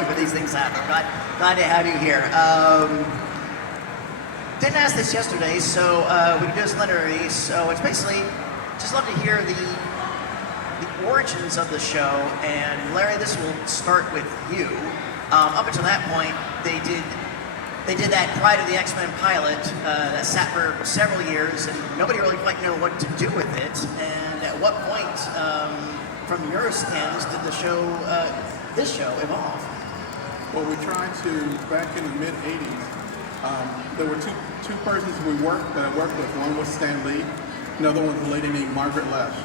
moment where these things happen. Glad to have you here. Didn't ask this yesterday, so we can do this linearly. So it's basically just love to hear the origins of the show. And Larry, this will start with you. Up until that point, they did that Pride of the X-Men pilot that sat for several years, and nobody really quite knew what to do with it. And at what point, from your stands, did the show, this show, evolve? Well, we tried to, back in the mid-'80s, there were two persons we worked with. One was Stan Lee, another one was a lady named Margaret Lesh.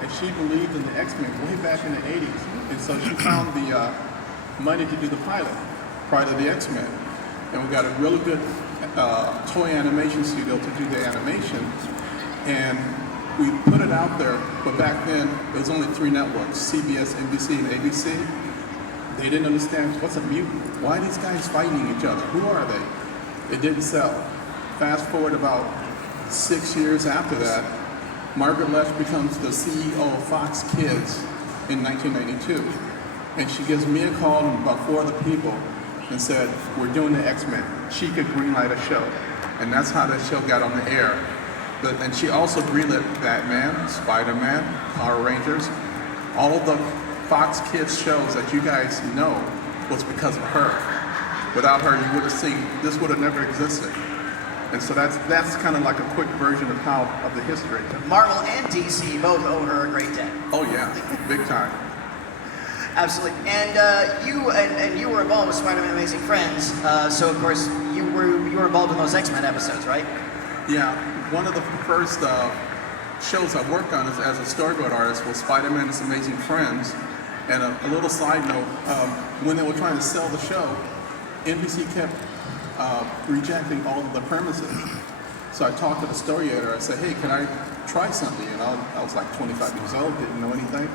And she believed in the X-Men way back in the 80s. And so she found the money to do the pilot, Pride of the X-Men. And we got a really good toy animation studio to do the animation. And we put it out there, but back then, there was only 3 networks, CBS, NBC, and ABC. They didn't understand, what's a mutant? Why are these guys fighting each other? Who are they? It didn't sell. Fast forward about 6 years after that, Margaret Lesh becomes the CEO of Fox Kids in 1992. And she gives me a call and about 4 other people and said, we're doing the X-Men. She could greenlight a show. And that's how that show got on the air. And she also greenlit Batman, Spider-Man, Power Rangers. All of the Fox Kids shows that you guys know was because of her. Without her, you would have seen, this would have never existed. And so that's kind of like a quick version of the history. Marvel and DC both owe her a great debt. Oh yeah, big time. Absolutely. And you were involved with Spider-Man Amazing Friends, so of course you were involved in those X-Men episodes, right? Yeah, one of the first shows I worked on as a storyboard artist was Spider-Man's Amazing Friends. And a little side note, when they were trying to sell the show, NBC kept rejecting all of the premises. So I talked to the story editor. I said, hey, can I try something? And I was like 25 years old, didn't know anything.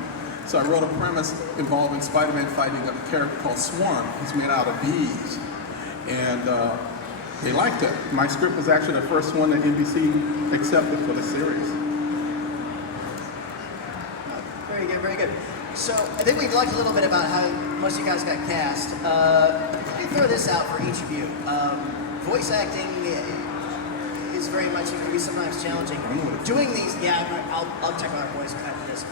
So I wrote a premise involving Spider-Man fighting a character called Swarm. He's made out of bees. And they liked it. My script was actually the first one that NBC accepted for the series. Very good, very good. So I think we've talked a little bit about how most of you guys got cast. Let me throw this out for each of you. Voice acting is very much, it can be sometimes challenging. Doing these, I'll check on our voice after this.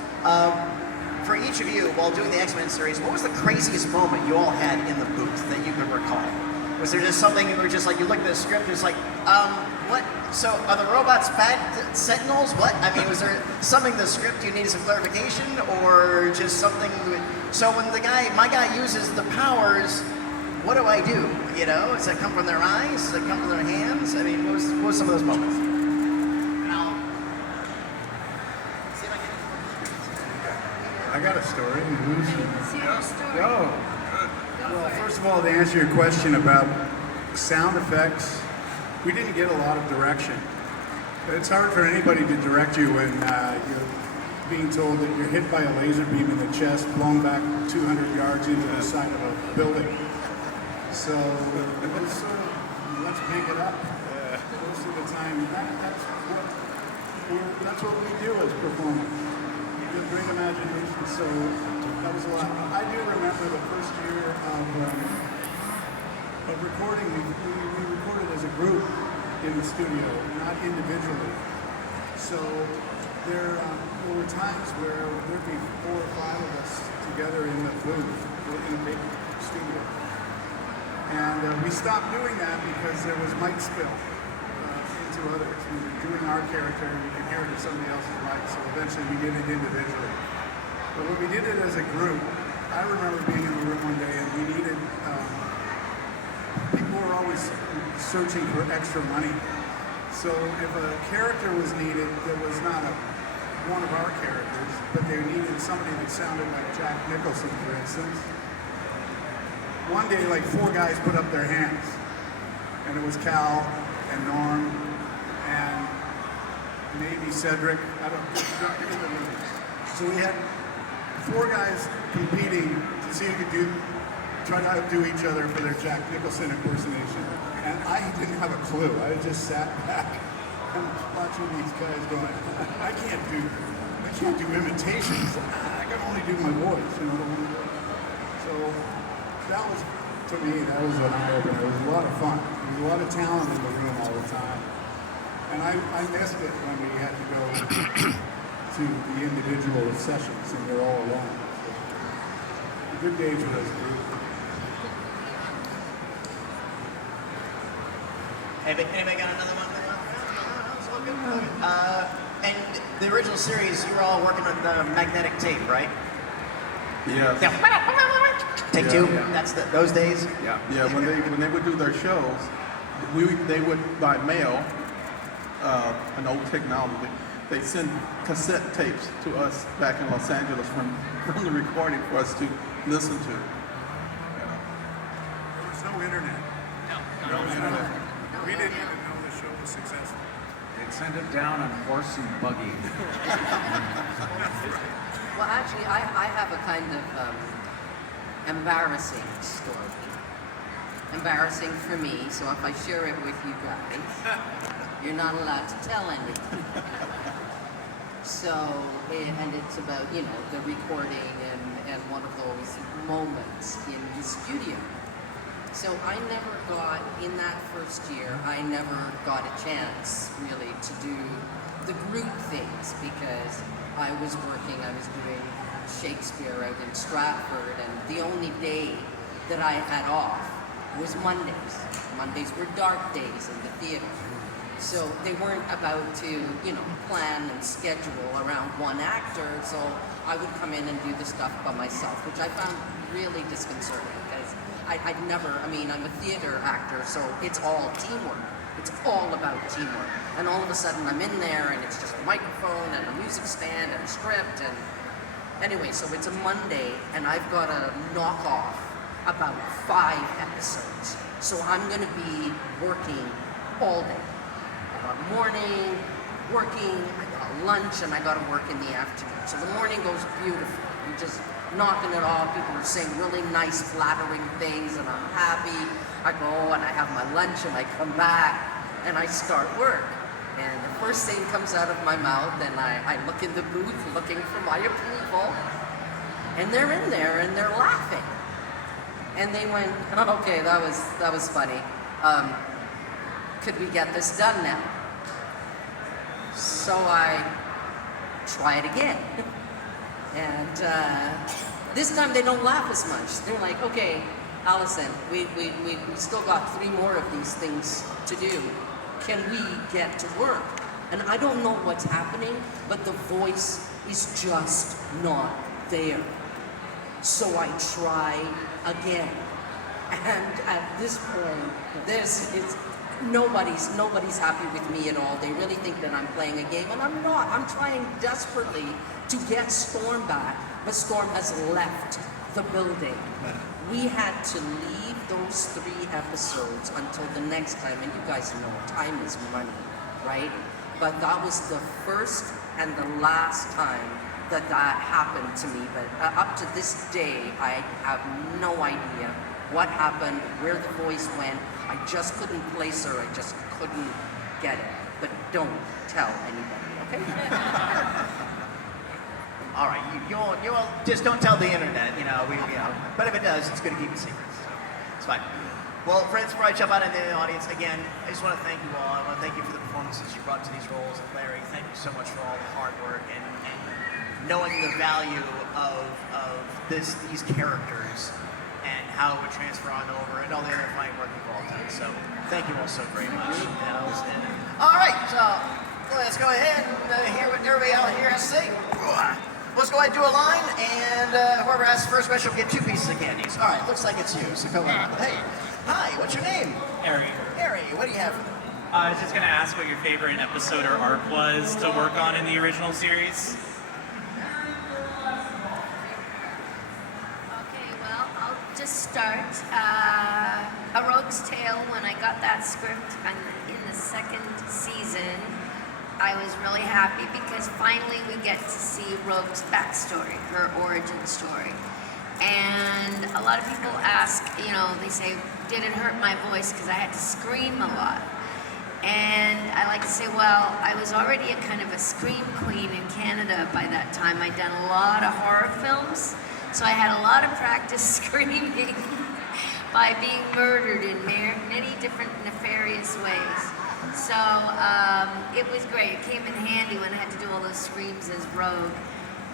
For each of you, while doing the X-Men series, what was the craziest moment you all had in the booth that you could recall? Was there just something where just like you look at the script and it's like, what? So are the robots bad sentinels? What? I mean, was there something in the script you needed some clarification, or just something? So when my guy uses the powers, what do I do? You know, does that come from their eyes? Does it come from their hands? I mean, what was some of those moments? I got a story. Go. Well, first of all, to answer your question about sound effects, we didn't get a lot of direction. It's hard for anybody to direct you when you're being told that you're hit by a laser beam in the chest, blown back 200 yards into the side of a building. So it was sort of, let's make it up. Most of the time, that's what we do as performers. With great imagination, so that was a lot. I do remember the first year of recording. We recorded as a group in the studio, not individually. So there were times where there'd be 4 or 5 of us together in the booth, in a big studio. And we stopped doing that because there was mic spill into others. We were doing our character and we inherited somebody else's mic, so eventually we did it individually. But when we did it as a group, I remember being in the room one day and we needed, people were always searching for extra money. So if a character was needed that was not one of our characters, but they needed somebody that sounded like Jack Nicholson, for instance, one day like 4 guys put up their hands. And it was Cal and Norm and maybe Cedric. I don't know. So we had 4 guys competing to see who could try to outdo each other for their Jack Nicholson impersonation. And I didn't have a clue. I just sat back and watching these guys going, I can't do imitations. I can only do my voice, you know. So that was, to me, that was an eye-opener. It was a lot of fun. There was a lot of talent in the room all the time. And I missed it when we had to go to the individual sessions and they're all alone. So, good day for those group. Anybody got another one? It's all good. And the original series, you were all working on the magnetic tape, right? Yeah. Take Yeah, two. yeah. That's those days. Yeah. When they would do their shows, they would by mail, an old technology. They send cassette tapes to us back in Los Angeles from the recording for us to listen to. There was no internet. No, internet. We didn't even know the show was successful. they'd send it down on horse and buggy. Well, actually, I have a kind of embarrassing story. Embarrassing for me, so if I share it with you guys, you're not allowed to tell anything. So, and it's about, you know, the recording and one of those moments in the studio. So I never got, in that first year, I never got a chance really to do the group things because I was working, I was doing Shakespeare out in Stratford, and the only day that I had off was Mondays. Mondays were dark days in the theater. So they weren't about to, you know, plan and schedule around one actor, so I would come in and do the stuff by myself, which I found really disconcerting because I'd never, I mean, I'm a theater actor, so it's all teamwork. It's all about teamwork. And all of a sudden I'm in there and it's just a microphone and a music stand and a script and anyway, so it's a Monday and I've got to knock off about 5 episodes. So I'm going to be working all day. I got morning, working, I got lunch, and I got to work in the afternoon. So the morning goes beautiful. You're just knocking it off. People are saying really nice, flattering things, and I'm happy. I go and I have my lunch, and I come back, and I start work. And the first thing comes out of my mouth, and I look in the booth looking for my approval, and they're in there, and they're laughing. And they went, oh, okay, that was funny. Could we get this done now? So I try it again. And this time they don't laugh as much. They're like, okay, Allison, we still got 3 more of these things to do. Can we get to work? And I don't know what's happening, but the voice is just not there. So I try again. And at this point, nobody's happy with me at all. They really think that I'm playing a game, and I'm not. I'm trying desperately to get Storm back, but Storm has left the building. We had to leave those 3 episodes until the next time, and you guys know time is money, right? But that was the first and the last time that happened to me. But up to this day, I have no idea what happened, where the voice went. I just couldn't place her. I just couldn't get it. But don't tell anybody, okay? All right, you all just don't tell the internet, you know. But if it does, it's good to keep it secret. So it's fine. Well, friends, before I jump out into the audience again, I just want to thank you all. I want to thank you for the performances you brought to these roles. And Larry, thank you so much for all the hard work and knowing the value of these characters and how it would transfer on over and all the other fine work you've all done. So thank you all so very much. All right, so let's go ahead and hear what everybody out here has to say. Let's go ahead and do a line, and whoever asks first question will get 2 pieces of candies. All right, looks like it's you, so come on. Hey, hi, what's your name? Harry. Harry, what do you have for me? I was just going to ask what your favorite episode or arc was to work on in the original series. Okay, well, I'll just start. A Rogue's Tale, when I got that script in the 2nd season, I was really happy because finally we get to see Rogue's backstory, her origin story. And a lot of people ask, you know, they say, did it hurt my voice because I had to scream a lot? And I like to say, well, I was already a kind of a scream queen in Canada by that time. I'd done a lot of horror films, so I had a lot of practice screaming. by being murdered in many different nefarious ways. So it was great. It came in handy when I had to do all those screams as Rogue.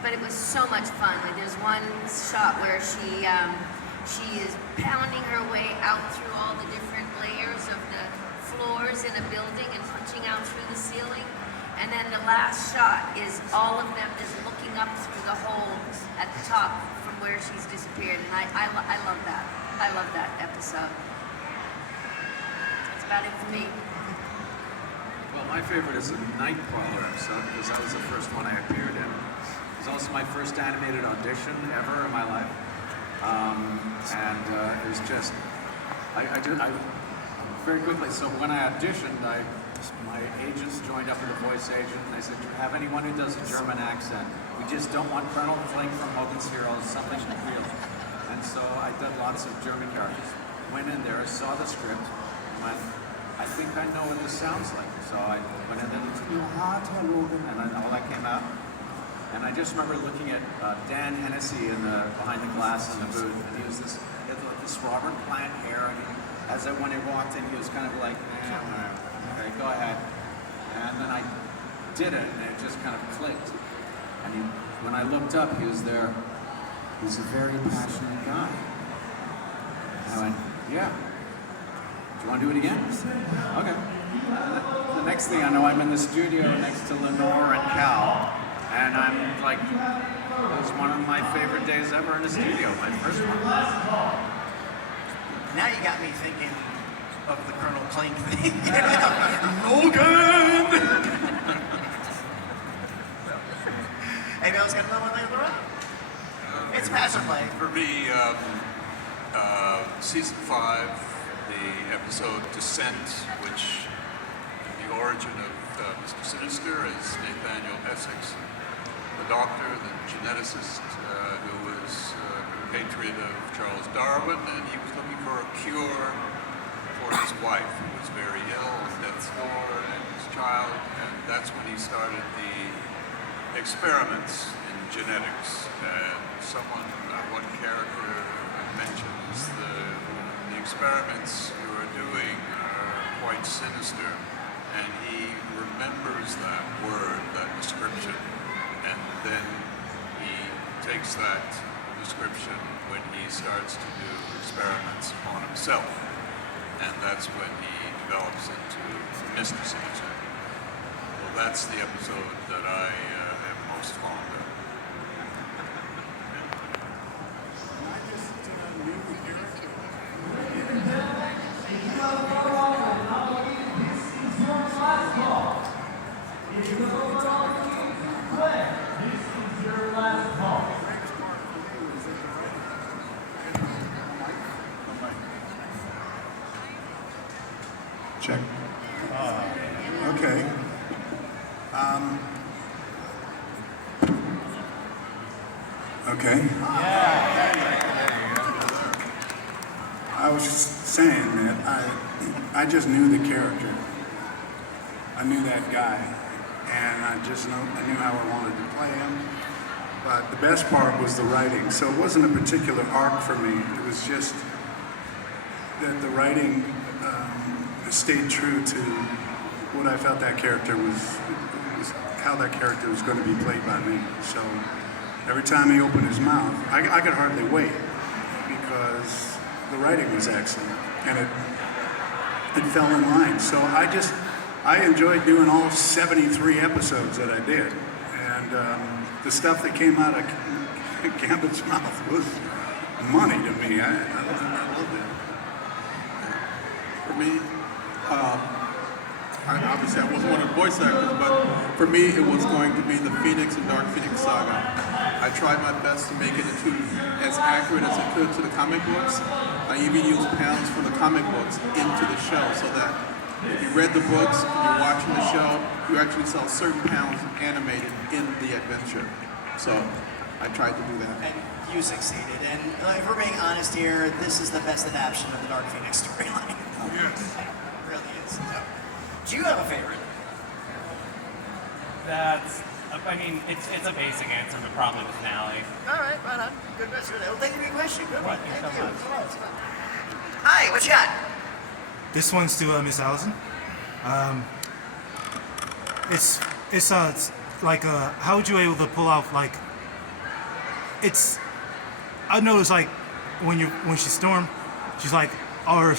But it was so much fun. Like there's one shot where she is pounding her way out through all the different layers of the floors in a building and punching out through the ceiling. And then the last shot is all of them just looking up through the hole at the top from where she's disappeared. And I love that. I love that episode. That's about it for me. Well, my favorite is the Nightcrawler episode because that was the first one I appeared in. It was also my first animated audition ever in my life. It was just, I very quickly, so when I auditioned, my agents joined up with a voice agent and they said, do you have anyone who does a German accent? We just don't want Colonel Flink from Hogan's Heroes, something real. And so I did lots of German characters. Went in there, saw the script, and went, I think I know what this sounds like. So I went in there and said, and then all that came out. And I just remember looking at Dan Hennessy behind the glass in the booth, and he was he had like this Robert Plant hair, and when he walked in, he was kind of like, okay, go ahead. And then I did it, and it just kind of clicked. And when I looked up, he was there. He's a very passionate guy. And I went, yeah. Do you want to do it again? Okay. The next thing I know, I'm in the studio next to Lenore and Cal, and I'm like, it was one of my favorite days ever in the studio, my first one. Now you got me thinking of the Colonel Plank thing. Logan! Anybody else got another one later on? It's pass or play. For me, season 5, the episode Descent, which the origin of Mr. Sinister is Nathaniel Essex, the doctor, the geneticist who was a patriot of Charles Darwin, and he was looking for a cure for his wife who was very ill on death's door and his child, and that's when he started the experiments in genetics. And one character mentions the experiments you are doing are quite sinister, and he remembers that word, that description, and then he takes that description when he starts to do experiments on himself, and that's when he develops into mysticism. Well, that's the episode that I am most fond of. Check. Okay. Okay. I was just saying that I just knew the character. I knew that guy, and I knew how I wanted to play him. But the best part was the writing. So it wasn't a particular arc for me. It was just that the writing stayed true to what I felt that character was how that character was going to be played by me. So every time he opened his mouth, I could hardly wait because the writing was excellent and it fell in line. So I enjoyed doing all 73 episodes that I did, and the stuff that came out of Gambit's mouth was money to me. I loved it. For me, obviously I wasn't one of the voice actors, but for me it was going to be the Phoenix and Dark Phoenix saga. I tried my best to make it as accurate as I could to the comic books. I even used panels from the comic books into the show so that if you read the books and you're watching the show, you actually saw certain panels animated in the adventure. So I tried to do that. And you succeeded. And if we're being honest here, this is the best adaptation of the Dark Phoenix storyline. Yes. It really is. So, do you have a favorite? It's a basic answer, but probably the finale. All right, right on. Good question. Well, thank you for your question. Good one. Thank you so much. what you got? This one's to Miss Allison. It's like how would you able to pull out like it's I noticed like when she stormed, she's like our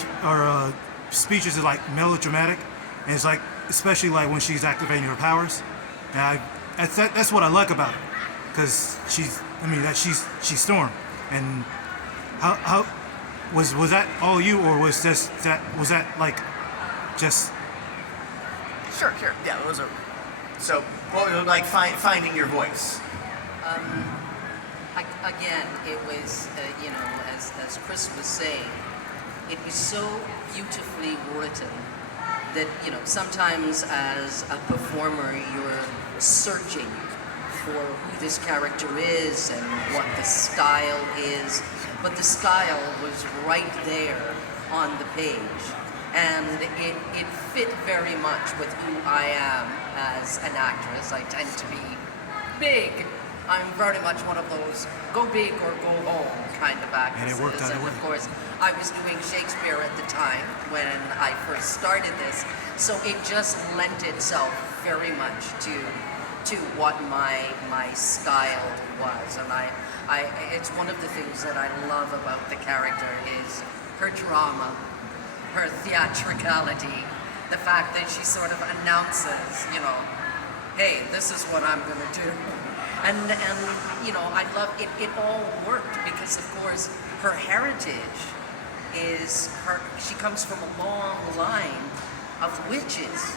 speeches is like melodramatic, and it's like especially like when she's activating her powers, and that's what I like about it, because she's Storm, and how was that all you, or was that like just Sure. Yeah, those are. So, what was it like finding your voice? Again, it was, as Chris was saying, it was so beautifully written that, sometimes as a performer, you're searching for who this character is and what the style is, but the style was right there on the page. And it fit very much with who I am as an actress. I tend to be big. I'm very much one of those go big or go home kind of actresses. And it worked out. And of course, I was doing Shakespeare at the time when I first started this, so it just lent itself very much to what my style was. And it's one of the things that I love about the character is her drama, her theatricality, the fact that she sort of announces, hey, this is what I'm going to do. And I love it. It all worked because, of course, her heritage is she comes from a long line of witches.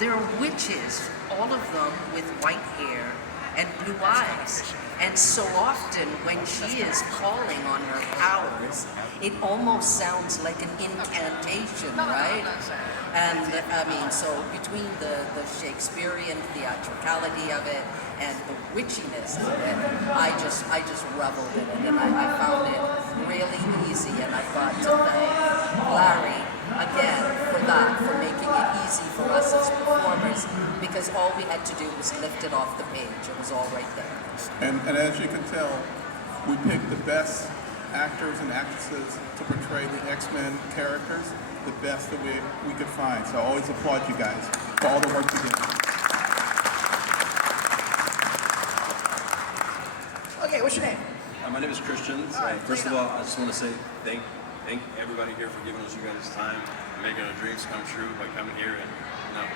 There are witches, all of them with white hair and blue eyes. And so often when she is calling on her powers, it almost sounds like an incantation, right? And so between the Shakespearean theatricality of it and the witchiness of it, I just reveled in it, and I found it really easy. And I've got to thank Larry again for making it easy for us as performers, because all we had to do was lift it off the page. It was all right there. And as you can tell, we picked the best actors and actresses to portray the X-Men characters, the best that we could find. So I always applaud you guys for all the work you did. Okay, what's your name? My name is Christian. First of all, I just want to say thank everybody here for giving us you guys time, making our dreams come true by coming here and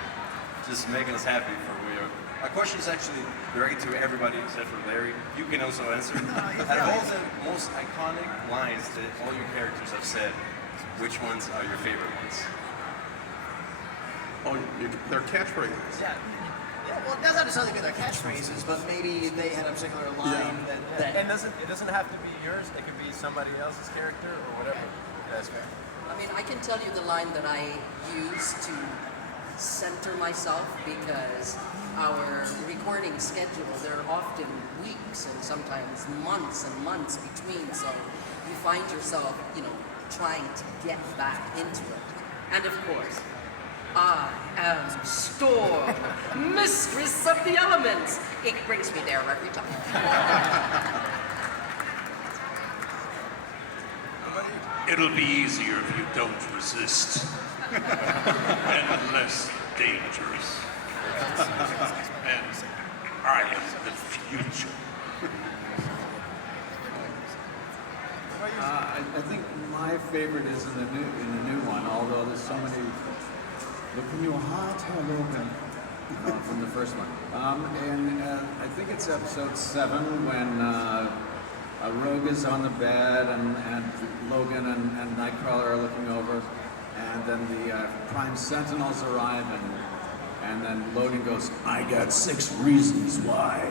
just making us happy for who we are. My question is actually directed to everybody except for Larry. You can also answer. Out of all the most iconic lines that all your characters have said, which ones are your favorite ones? Oh, they're catchphrases. Yeah, well, it doesn't necessarily be their catchphrases, but maybe they had a particular line that And it doesn't have to be yours. It could be somebody else's character or whatever. That's fair. I can tell you the line that I use to center myself, because our recording schedule, there are often weeks and sometimes months and months between, so you find yourself, trying to get back into it. And of course, I am Storm, mistress of the elements. It brings me there every time. It'll be easier if you don't resist. And less dangerous. And I am the future. I think my favorite is in the new one, although there's so many. Look in your heart, open from the first one. And I think it's episode 7 when Rogue is on the bed and Logan and Nightcrawler are looking over, and then the Prime Sentinels arrive, and then Logan goes, "I got 6 reasons why."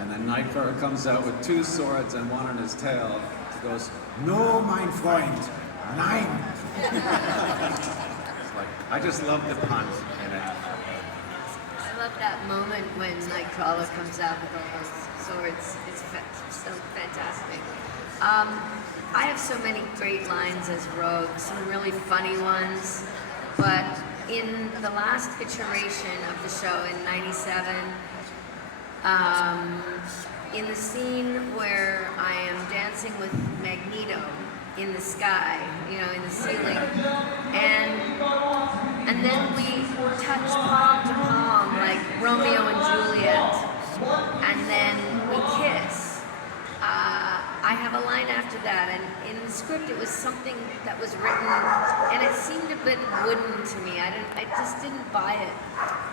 And then Nightcrawler comes out with 2 swords and one on his tail. He goes, "No, mein Freund, nein." It's like, I just love the puns in it. I love that moment when Nightcrawler comes out with all those swords. It's so fantastic. I have so many great lines as Rogue, some really funny ones, but in the last iteration of the show in '97, in the scene where I am dancing with Magneto, in the sky, in the ceiling, and then we touch palm to palm like Romeo and Juliet, and then we kiss. I have a line after that, and in the script it was something that was written, and it seemed a bit wooden to me. I just didn't buy it.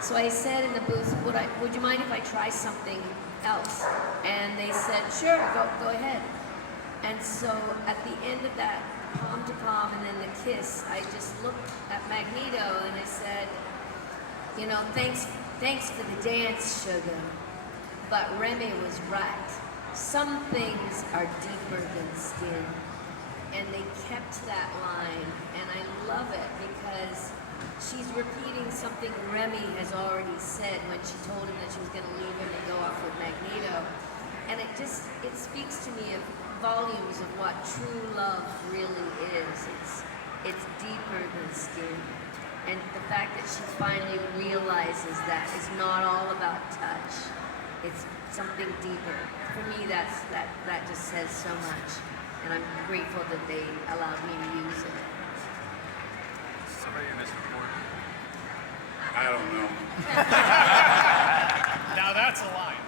So I said in the booth, would you mind if I try something else? And they said, sure, go ahead. And so at the end of that palm to palm and then the kiss, I just looked at Magneto and I said, thanks for the dance, sugar. But Remy was right. Some things are deeper than skin. And they kept that line, and I love it because she's repeating something Remy has already said when she told him that she was going to leave him and go off with Magneto. And it speaks to me of volumes of what true love really is. It's deeper than skin. And the fact that she finally realizes that it's not all about touch. It's something deeper. For me, that just says so much. And I'm grateful that they allowed me to use it. Somebody in this report. I don't know. Now that's a line.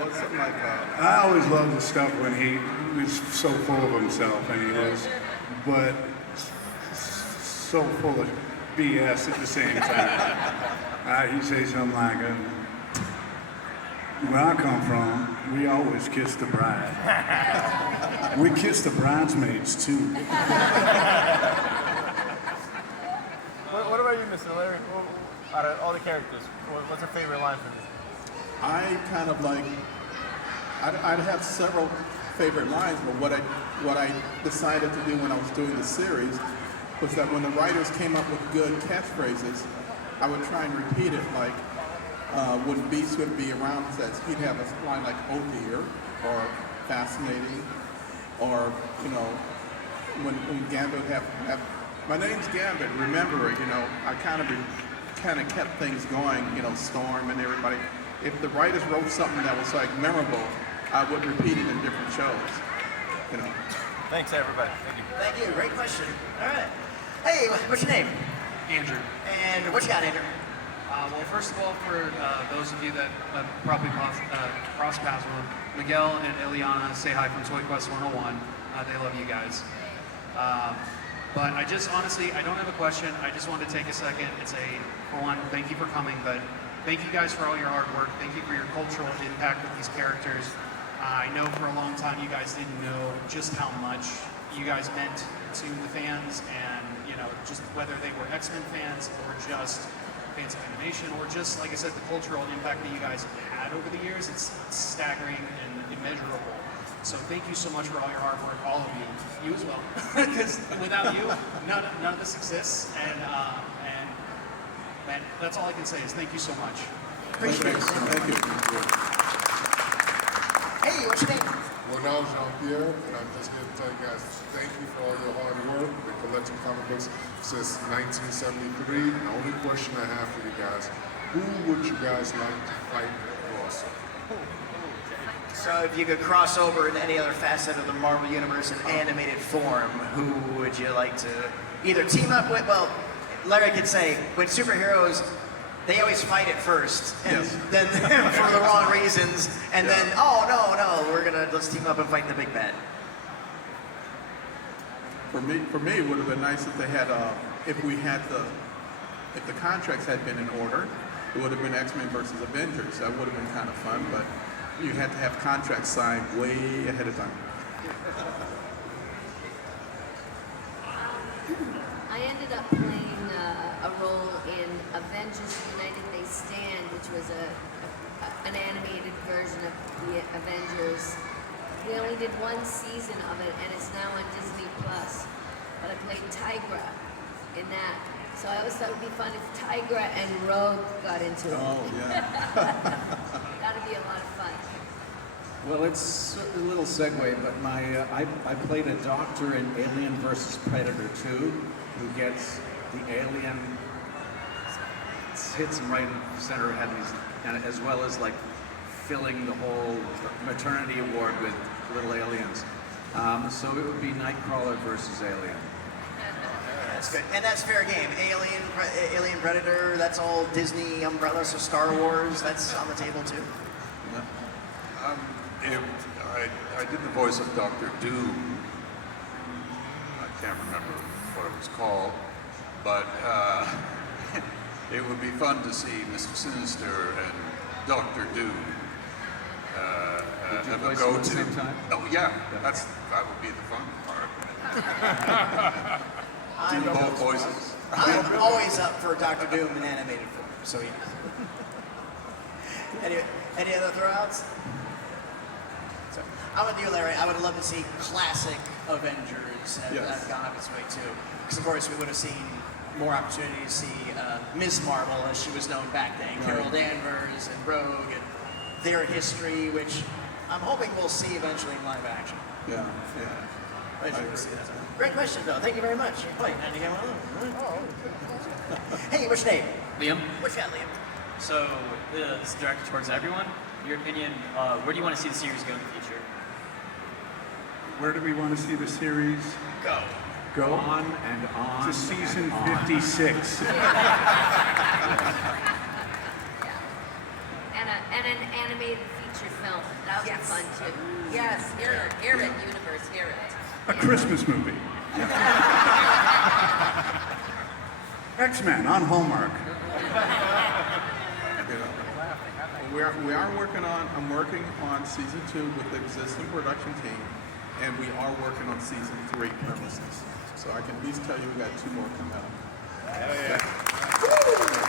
Or something like that. I always loved the stuff when he was so full of himself, and he was, but so full of BS at the same time. He'd say something like, where I come from, we always kiss the bride. We kiss the bridesmaids too. What about you, Mr. Larry? Out of all the characters, what's your favorite line from this? I kind of like, I'd have several favorite lines, but what I decided to do when I was doing the series was that when the writers came up with good catchphrases, I would try and repeat it, like when Beast would be around, he'd have a line like, oh dear, or fascinating, or, when Gambit would have, my name's Gambit, remember it, I kind of kept things going, Storm and everybody. If the writers wrote something that was like memorable, I would repeat it in different shows, Thanks, everybody. Thank you. Thank you. Great question. All right. Hey, what's your name? Andrew. And what you got, Andrew? Well, first of all, for those of you that probably cross paths with Miguel and Ileana, say hi from Toy Quest 101. They love you guys. But I just honestly, I don't have a question. I just wanted to take a second and say, for one, thank you for coming, but thank you guys for all your hard work. Thank you for your cultural impact with these characters. I know for a long time you guys didn't know just how much you guys meant to the fans, and just whether they were X-Men fans or just fans of animation, or just, like I said, the cultural impact that you guys have had over the years. It's staggering and immeasurable. So thank you so much for all your hard work, all of you as well, because without you, none of this exists. And man, that's all I can say is thank you so much. Appreciate it. Thank you. Hey, what's your name? Well, now Jean-Pierre, and I'm just going to tell you guys thank you for all your hard work. Been collecting comic books since 1973. The only question I have for you guys, who would you guys like to fight also? So if you could cross over in any other facet of the Marvel Universe in animated form, who would you like to either team up with? Well, Larry could say, when superheroes, they always fight at first, and then for the wrong reasons, and then, oh, no, let's team up and fight the big bad. For me, it would have been nice if they had, if the contracts had been in order, it would have been X-Men versus Avengers. That would have been kind of fun, but you had to have contracts signed way ahead of time. I ended up playing a role in Avengers United They Stand, which was an animated version of the Avengers. We only did one season of it, and it's now on Disney Plus. But I played Tigra in that. So I always thought it would be fun if Tigra and Rogue got into it. Oh, yeah. That'd be a lot of fun. Well, it's a little segue, but I played a doctor in Alien vs. Predator 2 who gets the alien, hits him right in the center of the head, and as well as like filling the whole maternity ward with little aliens. So it would be Nightcrawler versus Alien. That's good. And that's fair game. Alien Predator, that's all Disney umbrella, so Star Wars, that's on the table too. I did the voice of Doctor Doom. I can't remember what it was called, but it would be fun to see Mr. Sinister and Doctor Doom Did you have a voice them at go-to. the same time? Oh yeah, that would be the fun part. Do both voices. I'm always up for Doctor Doom in animated form, so yeah. Any other throwouts? So, I'm with you, Larry. I would love to see classic Avengers have gone up its way too. Because of course we would have seen more opportunity to see Ms. Marvel as she was known back then, Carol Danvers and Rogue and their history, which I'm hoping we'll see eventually in live action. Yeah. Great question, though. Thank you very much. Wait, and you got one? Hey, what's your name? Liam. What's your name? So, this is directed towards everyone. In your opinion, where do you want to see the series go in the future? Where do we want to see the series go? On and on. To season and on. 56. And an animated feature film. That would be fun too. Yes, hear it, universe, hear it. A Christmas movie. X-Men on Hallmark. I'm working on season 2 with the existing production team, and we are working on season 3 premises. So I can at least tell you we got 2 more coming out. Woo!